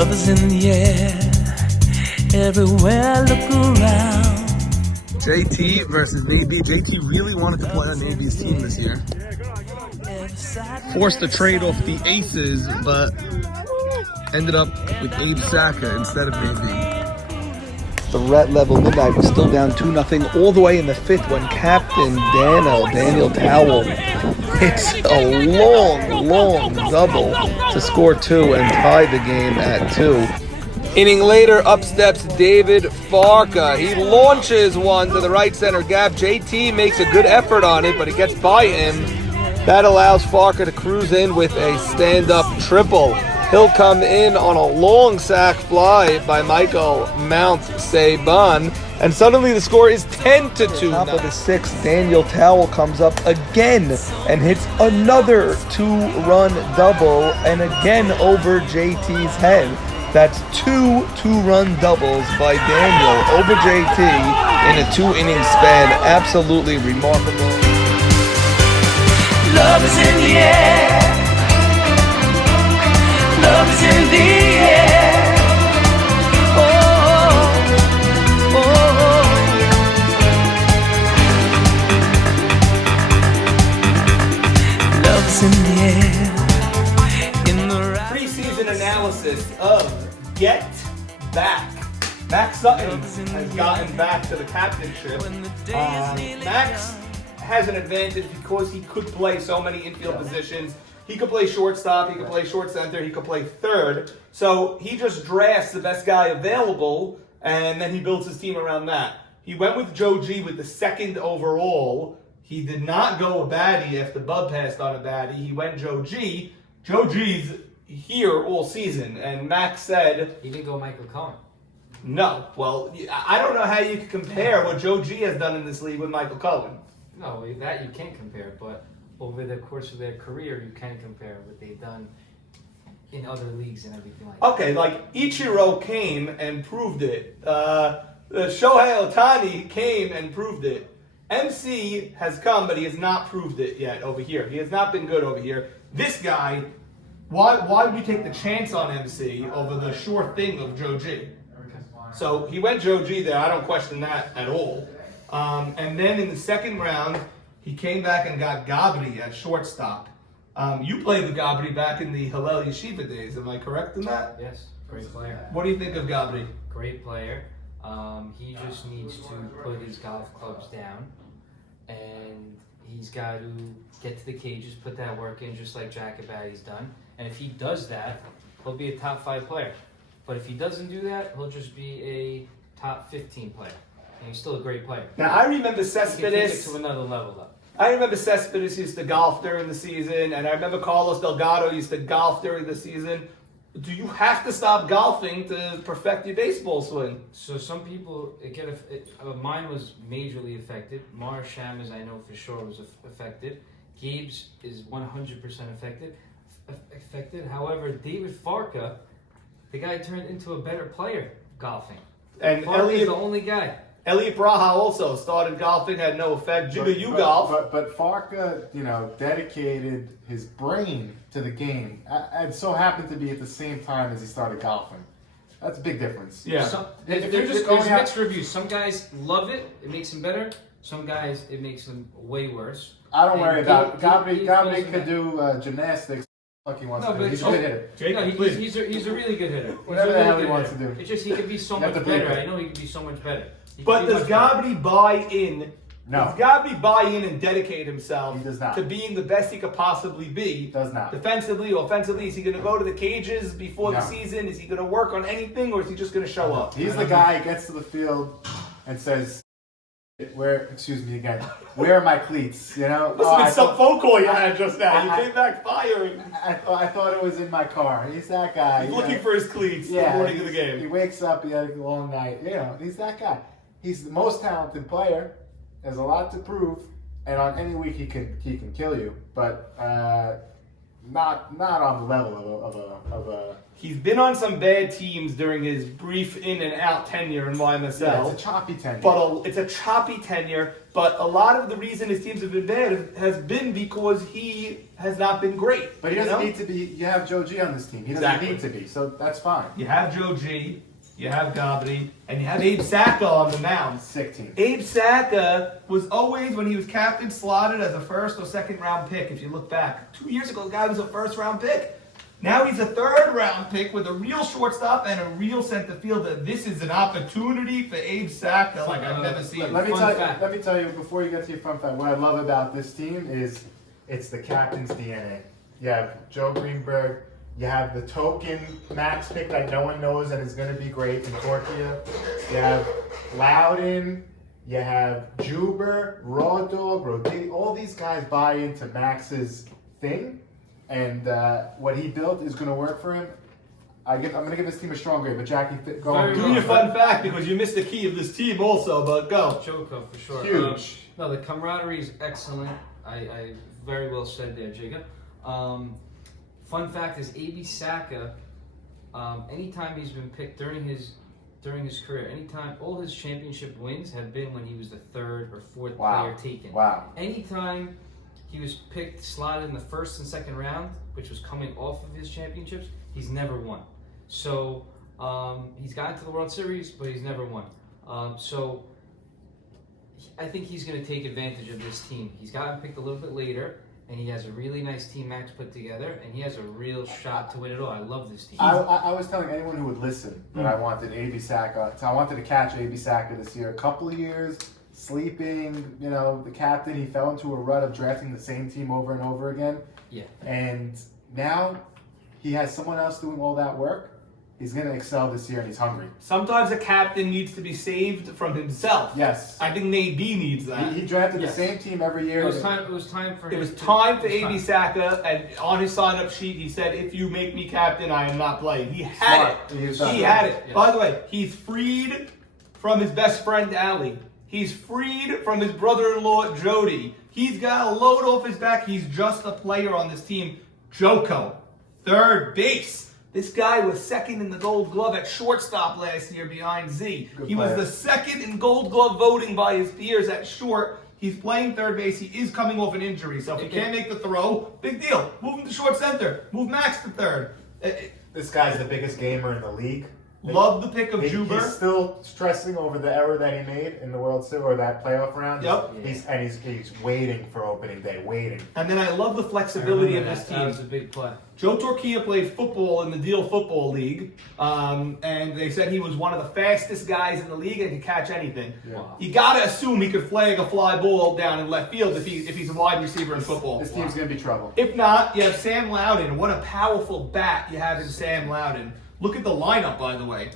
Love is in the air, everywhere look around. JT versus Navy. JT really wanted to play on Navy's team this year. Forced to trade off the aces, but ended up with Abe Saka instead of Navy. The red level midnight was still down 2-0 all the way in the fifth when Captain Daniel Towell hits a long double to score 2 and tie the game at 2. Inning later, up steps David Farka. He launches one to the right center gap. JT makes a good effort on it, but it gets by him. That allows Farka to cruise in with a stand-up triple. He'll come in on a long sac fly by Michael Mount Saban, and suddenly the score is 10-2. Top of the sixth, Daniel Towell comes up again and hits another 2-run double, and again over JT's head. That's 2 two-run doubles by Daniel over JT in a 2-inning span. Absolutely remarkable. Love is in the air. Love is in the air. Oh, love is in the air. In the Preseason analysis of Get Back. Max Sutton has gotten back to the captainship. Max has an advantage because he could play so many infield positions. He could play shortstop, he could play short center, he could play third. So he just drafts the best guy available, and then he builds his team around that. He went with Joe G with the second overall. He did not go Abadi after Bub passed on Abadi. He went Joe G. Joe G's here all season, and Max said... He didn't go Michael Cohen. No. Well, I don't know how you can compare what Joe G has done in this league with Michael Cohen. No, that you can't compare, but over the course of their career, you can compare what they've done in other leagues and everything like that. Okay, like Ichiro came and proved it. Shohei Ohtani came and proved it. MC has come, but he has not proved it yet over here. He has not been good over here. This guy, why did we take the chance on MC over the sure thing of Joe G? So he went Joe G there. I don't question that at all. And then in the second round, he came back and got Gabri at shortstop. You played with Gabri back in the Hillel Yeshiva days. Am I correct in that? Yes, great player. What do you think of Gabri? Great player. He just needs to put his golf clubs down, and he's got to get to the cages, put that work in, just like Jack Abadi's done. And if he does that, he'll be a top 5 player. But if he doesn't do that, he'll just be a top 15 player. And he's still a great player. Now, I remember He can take it Cespedes. to another level, though. I remember Cespedes used to golf during the season, and I remember Carlos Delgado used to golf during the season. Do you have to stop golfing to perfect your baseball swing? So some people, mine was majorly affected. Mara Shamas, I know for sure, was affected. Gabe's is 100% affected. However, David Farka, the guy turned into a better player golfing. And Farka is the only guy. Elliot Braha also started golfing, had no effect. Jigga, you golf. But Farka, dedicated his brain to the game. And so happened to be at the same time as he started golfing. That's a big difference. Yeah. There's mixed reviews. Some guys love it. It makes them better. Some guys, it makes them way worse. I don't worry about it. Gabri could do gymnastics. He wants to do. He's a good hitter. He's a really good hitter. Whatever the hell he wants to do. It's just he could be so much better. I know he could be so much better. But does Gabri buy in? No. Does Gabri buy in and dedicate himself He does not. to being the best he could possibly be? He does not. Defensively, offensively, is he going to go to the cages before the season? Is he going to work on anything, or is he just going to show up? He's the guy who gets to the field and says, where are my cleats? Must have been some phone call you had just now. You came back firing. I thought it was in my car. He's that guy. He's looking for his cleats the morning of the game. He wakes up, he had a long night. He's that guy. He's the most talented player. Has a lot to prove, and on any week he can kill you. But not on the level of a. He's been on some bad teams during his brief in and out tenure in YMSL. Yeah, it's a choppy tenure. But it's a choppy tenure. But a lot of the reason his teams have been bad has been because he has not been great. But he doesn't need to be. You have Joe G on this team. He doesn't need to be. So that's fine. You have Joe G, you have Gabri, and you have Abe Saka on the mound. Sick team. Abe Saka was always, when he was captain, slotted as a first or second round pick. If you look back, 2 years ago, the guy was a first round pick. Now he's a third round pick with a real shortstop and a real center fielder. This is an opportunity for Abe Saka like I've never seen. Let me tell you before you get to your fun fact. What I love about this team is it's the captain's DNA. You have Joe Greenberg. You have the token max pick that no one knows and is going to be great in Torquia. You have Loudon. You have Juber, Raw Dog, Roditi. All these guys buy into Max's thing. And what he built is going to work for him. I'm going to give this team a strong grade, but Jackie, go on. Do your fun fact because you missed the key of this team also, but go. Joko, for sure. Huge. No, the camaraderie is excellent. I very well said there, Jigga. Fun fact is A.B. Saka, anytime he's been picked during his career, anytime all his championship wins have been when he was the third or fourth player taken. Wow. Anytime he was picked, slotted in the first and second round, which was coming off of his championships, he's never won. So he's gotten to the World Series, but he's never won. So I think he's going to take advantage of this team. He's gotten picked a little bit later, and he has a really nice team Max put together, and he has a real shot to win it all. I love this team. I was telling anyone who would listen that I wanted A.B. Saka. So I wanted to catch A.B. Saka this year. A couple of years sleeping, the captain, he fell into a rut of drafting the same team over and over again. Yeah. And now he has someone else doing all that work. He's going to excel this year, and he's hungry. Sometimes a captain needs to be saved from himself. Yes. I think Nate B needs that. He drafted the same team every year. It was time for A.B. Saka, and on his sign-up sheet, he said, "If you make me captain, I am not playing." He had it. He had it. Yes. By the way, he's freed from his best friend, Ali. He's freed from his brother-in-law, Jody. He's got a load off his back. He's just a player on this team. Joko, third base. This guy was second in the Gold Glove at shortstop last year behind Z. He was the second in Gold Glove voting by his peers at short. He's playing third base. He is coming off an injury, so if he can't make the throw, big deal. Move him to short center. Move Max to third. This guy's the biggest gamer in the league. Love the pick of Juber. He's still stressing over the error that he made in the World Series or that playoff round. Yep. He's waiting for opening day, waiting. And then I love the flexibility of this That was team. a big play. Joe Torquia played football in the Deal Football League, and they said he was one of the fastest guys in the league and could catch anything. Yeah. Wow. You gotta assume he could flag a fly ball down in left field if he's a wide receiver in football. This team's going to be trouble. If not, you have Sam Loudon. What a powerful bat you have in Sam Loudon. Look at the lineup, by the way.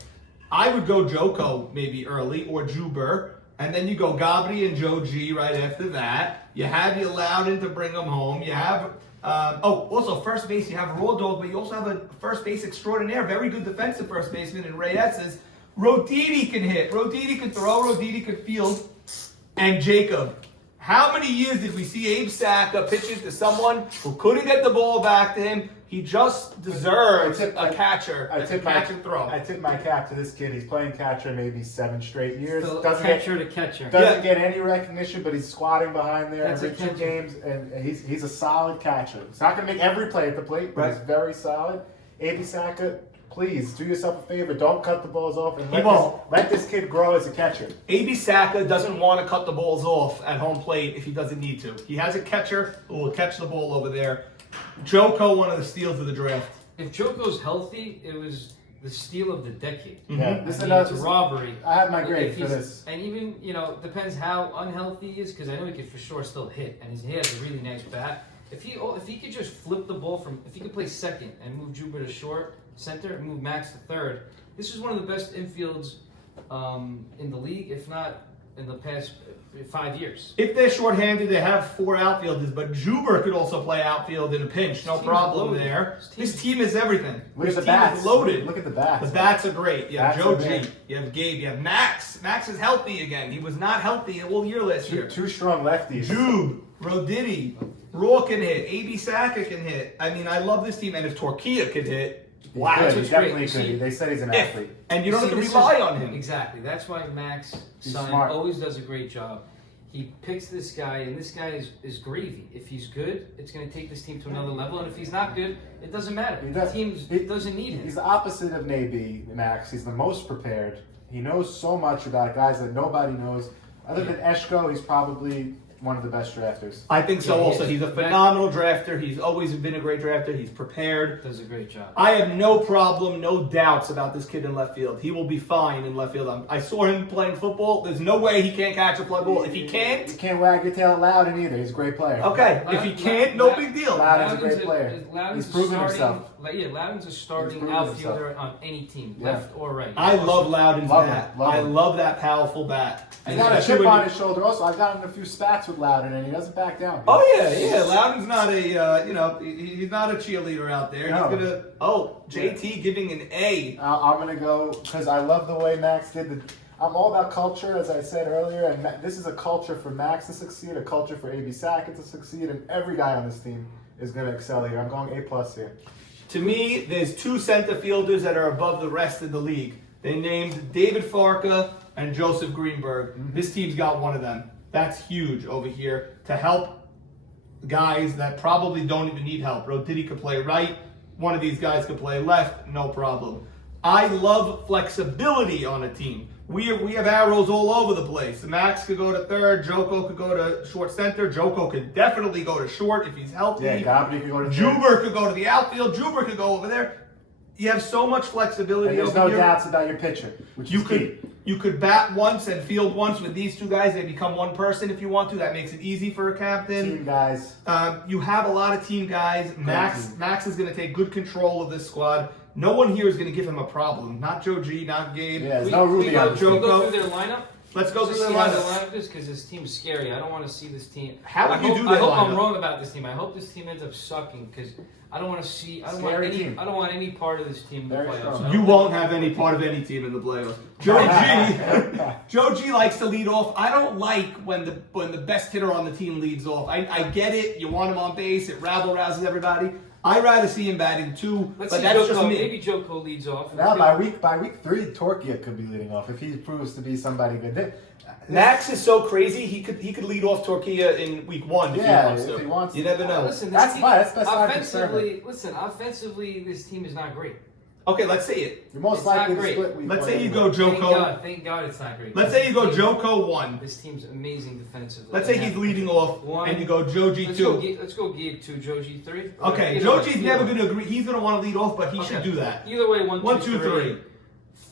I would go Joko maybe early or Juber, and then you go Gabri and Joe G right after that. You have your Loudon to bring them home. You have, also first base, you have Raw Dog, but you also have a first base extraordinaire, very good defensive first baseman in Reyes. Roditi can hit, Roditi can throw, Roditi can field, and Jacob. How many years did we see Abe Saka pitching to someone who couldn't get the ball back to him? He just deserves a catcher. I tip my cap to this kid. He's playing catcher maybe 7 straight years. Catcher to catcher. Doesn't get any recognition, but he's squatting behind there That's every a 2 catcher. games, and he's a solid catcher. He's not going to make every play at the plate, but he's very solid. A.B. Saka, please do yourself a favor. Don't cut the balls off and let this kid grow as a catcher. A.B. Saka doesn't want to cut the balls off at home plate if he doesn't need to. He has a catcher who will catch the ball over there. Joko, one of the steals of the draft. If Joko's healthy, it was the steal of the decade. Yeah, It's a robbery. I have my grade If for he's- this. And even, depends how unhealthy he is, because I know he could for sure still hit, and he has a really nice bat. If he could just flip the ball if he could play second and move Juber to short, center, and move Max to third, this is one of the best infields in the league, if not in the past 5 years. If they're shorthanded, they have 4 outfielders, but Juber could also play outfield in a pinch. No problem loaded. there. This team is everything. Look This at the team bats. is loaded. Look at the bats. The bats are great. You have Bats Joe are G. great. You have Gabe. You have Max. Max is healthy again. He was not healthy all year last year. Two strong lefties. Jube, Roditi, Raw can hit. A.B. Saka can hit. I mean, I love this team. And if Torquia could hit, wow, He what's definitely great. could. See, They said he's an if, athlete. and you don't have to this rely is- on him. Exactly. That's why Max He's Son smart. always does a great job. He picks this guy, and this guy is gravy. If he's good, it's going to take this team to another level. And if he's not good, it doesn't matter. He The does- team he- doesn't need him. He's the opposite of Naby, Max. He's the most prepared. He knows so much about guys that nobody knows. Other than Eshko, he's probably one of the best drafters. I think so Yeah, he also. is. He's a phenomenal drafter. He's always been a great drafter. He's prepared. Does a great job. I have no problem, no doubts about this kid in left field. He will be fine in left field. I saw him playing football. There's no way he can't catch a fly ball. If he You can't, can't wag your tail at Loudon either. He's a great player. okay. If he can't, no big deal. Loudon's a great player. Loudon's He's proven starting, himself. Loudon's a starting proven outfielder on any team, Yeah. left or right. I love Loudon's Love bat. him, love I him. love that powerful bat. He's got a especially chip when on you- his shoulder also. I've gotten a few spats with Loudon, and he doesn't back down. Oh yeah. Loudon's not a he's not a cheerleader out there. No. He's gonna JT giving an A. I'm going to go because I love the way Max did the. I'm all about culture, as I said earlier, and this is a culture for Max to succeed, a culture for A.B. Sackett to succeed, and every guy on this team is going to excel here. I'm going A+ here. To me, there's 2 center fielders that are above the rest of the league. They named David Farka and Joseph Greenberg. Mm-hmm. This team's got one of them. That's huge over here to help guys that probably don't even need help. Roditi could play right. One of these guys could play left. No problem. I love flexibility on a team. We have arrows all over the place. Max could go to third. Joko could go to short center. Joko could definitely go to short if he's healthy. Yeah, Gabby could go to Juber could go to the outfield. Juber could go over there. You have so much flexibility And there's over no here. doubts about your pitcher, which You is key. you could bat once and field once with these 2 guys. They become one person if you want to. That makes it easy for a captain. Team guys. You have a lot of team guys. Max team. Max is going to take good control of this squad. No one here is going to give him a problem. Not Joe G, not Gabe. Yeah, there's no Ruby on this Joe team. go Go. through their lineup. Let's go Just through the see how the lineup. lineup is because this team's scary. I don't want to see this team. How would I you hope, do I that hope I'm lineup? wrong about this team. I hope this team ends up sucking because I don't want to see. I don't want Scary any. team. I don't want any part of this team in the Very playoffs. strong. I don't You think- won't have any part of any team in the playoffs. Joe G likes to lead off. I don't like when the best hitter on the team leads off. I get it. You want him on base. It rabble-rouses everybody. I'd rather see him batting 2, Let's but see that's just Joko. me. Maybe Joko leads off. Now by week 3, Torquia could be leading off if he proves to be somebody good. Max is so crazy. He could lead off Torquia in week 1 if Yeah, he wants to. if he wants You to. never know. Listen, this That's team, why- that's the best side of offensively. Listen, offensively, this team is not great. Okay, let's say it. You're most It's likely not to great. split week Let's 1 say you anyway. go Joko. Thank God, it's not great. Let's say you go This team- Joko 1. This team's amazing defensively. Let's say he's leading off, One. and you go Joji Let's go. 2. Let's go. Gabe 2, Joji 3. Okay, Either way, Joji's either never way. going to agree. He's going to want to lead off, but he Okay. should do that. Either way, 1, 1, 2, 3.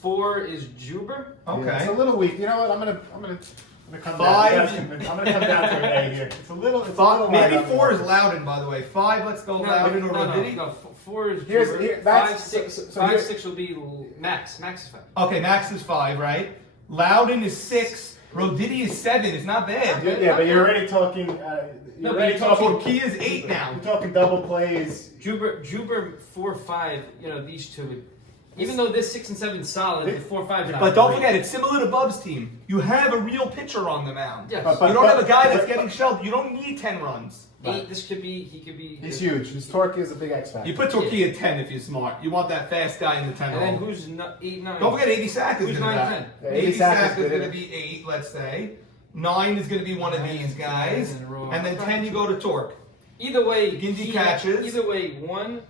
4 is Juber. Okay. Yeah, it's a little weak. You know what? I'm gonna come Five. down. I'm gonna come down to an A here. It's a little. Maybe light up 4 there. is Loudon, by the way. 5, let's go Loudon or Roditi. No. 4 is Here's- Juber. here- 5, that's- 6. so 5, here- 6 will be Max. Max is 5. Okay, Max is 5, right? Loudon is 6. Roditi is 7. It's not bad. Yeah, but you're already talking. No, You're but already you're talking- talking. Torquia's 8 now. You're talking double plays. Juber 4, 5. You know these two. Even though this 6 and 7 is solid, the 4, 5 is not. But don't great. forget, it's similar to Bub's team. You have a real pitcher on the mound. Yes. But- You don't have a guy that's but- getting shelved. You don't need 10 runs. 8. This could be. He could be. He's huge. His torque is a big X factor. You put Torquia 10 if you're smart. You want that fast guy in the 10 And then hole. who's 8, 9? Don't forget, A.B. Sack is Who's going to 9, bat. 10? Yeah, A.B. A.B. Sack Sack is is going good. to be 8, let's say. 9 is going to be one of these guys. And then 10 you go to Torque. Either way, Ginzy catches. Either way, 1,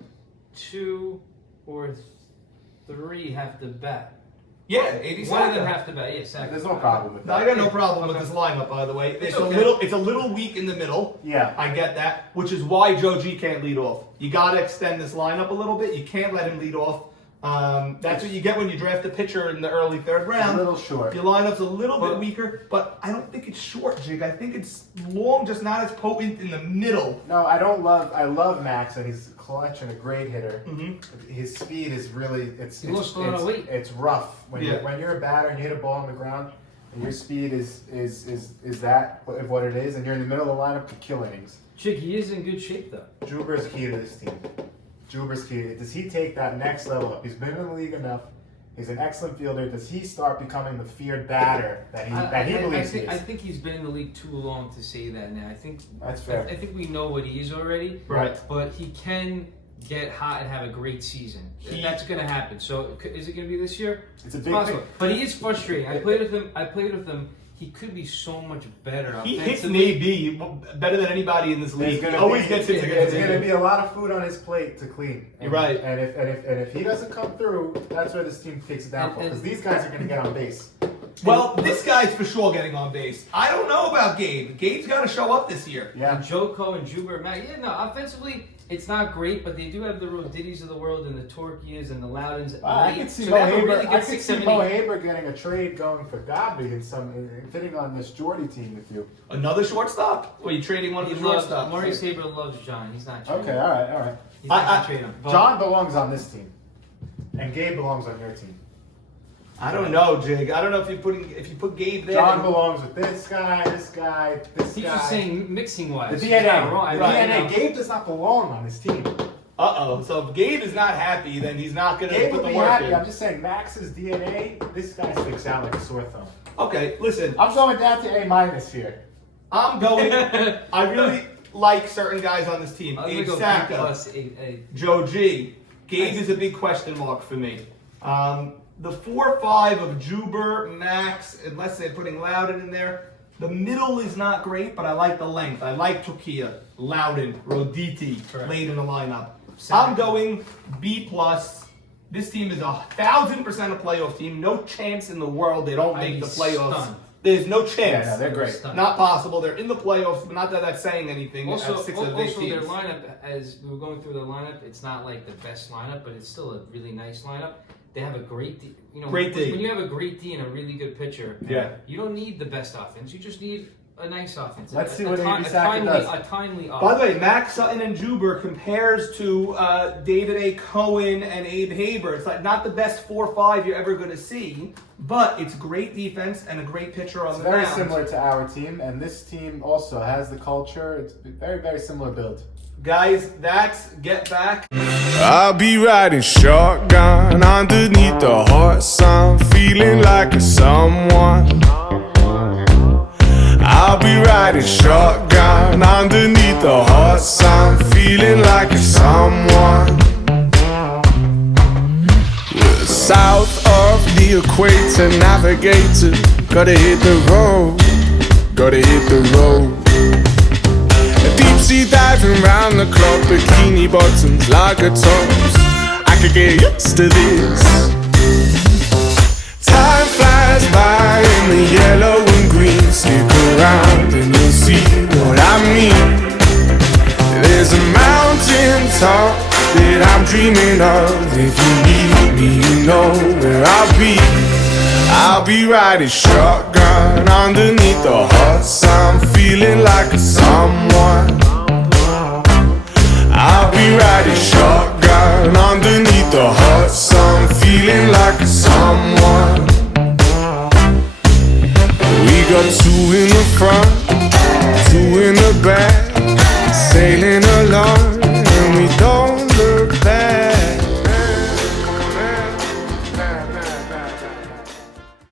2, or 3 have to bat. Yeah, 80 One of them Sack. have to bat. Yeah, Sack. There's no problem with I that. got no problem with this lineup, by the way. It's okay. a little weak in the middle. Yeah. I get that, which is why Joe G can't lead off. You got to extend this lineup a little bit. You can't let him lead off. That's what you get when you draft a pitcher in the early 3rd A round. little short. Your lineup's a little bit But- weaker, but I don't think it's short, Jig. I think it's long, just not as potent in the middle. No, I love Max, and he's clutch and a great hitter. Mm-hmm. His speed is really He lost a lot of weight. It's rough when Yeah. you're a batter and you hit a ball on the ground. and your speed is that what it is, and you're in the middle of the lineup to kill innings. Chick, he is in good shape though. Juber's key to this team. Juber's key. Does he take that next level up? He's been in the league enough. He's an excellent fielder. Does he start becoming the feared batter that he believes he is? I think he's been in the league too long to say that now. I think that's fair. I think we know what he is already. Right. But he can get hot and have a great season. That's going to happen. So is it going to be this year? It's a big possible. But he is frustrating. I played with him. He could be so much better. He hits maybe better than anybody in this league. He always gets hits against. There's going to be a lot of food on his plate to clean. You're right. And if he doesn't come through, that's where this team takes it down for. Because these guys are going to get on base. Well, this guy's for sure getting on base. I don't know about Gabe. Gabe's got to show up this year. Yeah. And Joko and Juber, offensively, it's not great, but they do have the Rodittis of the world and the Torquias and the Loudons. I could see Mo Haber getting a trade going for Godby and fitting on this Jordy team with you. Another shortstop? Or are you trading one of the shortstops? Maurice Haber loves John. He's not trading. Okay, all right. He's not going to trade him. John belongs on this team, and Gabe belongs on your team. I don't know, Jig. I don't know if you put Gabe there. John belongs with this guy. He's just saying mixing wise. The DNA. Gabe does not belong on his team. So if Gabe is not happy, then he's not going to put the work happy. in. I'm just saying, Max's DNA. This guy sticks out like a sore thumb. Okay, listen. I'm going down to A- here. I'm going. I really like certain guys on this team. Abe Saka, Joe G. Gabe is a big question mark for me. The 4-5 of Juber, Max, unless they're putting Loudon in there. The middle is not great, but I like the length. I like Tokia, Loudon, Roditi late in the lineup. I'm going B+. This team is 1,000% a playoff team. No chance in the world they don't make the playoffs. Stunned. There's no chance. Yeah, they're great. Not possible. They're in the playoffs, but not that that's saying anything. Also, six of these teams. their lineup, as we were going through their lineup, it's not like the best lineup, but it's still a really nice lineup. They have a great D. Great D. When you have a great D and a really good pitcher, you don't need the best offense. You just need a nice offense. Let's see what Abe Saka does. A timely offense. By the way, Max Sutton and Juber compares to David A. Cohen and Abe Haber. It's like not the best 4-5 you're ever going to see, but it's great defense and a great pitcher on the mound. It's very similar to our team, and this team also has the culture. It's very, very similar build. Guys, that's Get Back. I'll be riding shotgun underneath the hot sun, feeling like a someone. I'll be riding shotgun underneath the hot sun, feeling like a someone. We're south of the equator, navigator. Gotta hit the road, gotta hit the road. Deep sea diving round the clock, bikini bottoms, lager tops. I could get used to this. Time flies by in the yellow and green. Stick around and you'll see what I mean. There's a mountain top that I'm dreaming of. If you need me, you know where I'll be. I'll be riding shotgun underneath the hot sun, feeling like a someone. I'll be riding shotgun underneath the hot sun, feeling like a someone. We got 2 in the front, 2 in the back, sailing along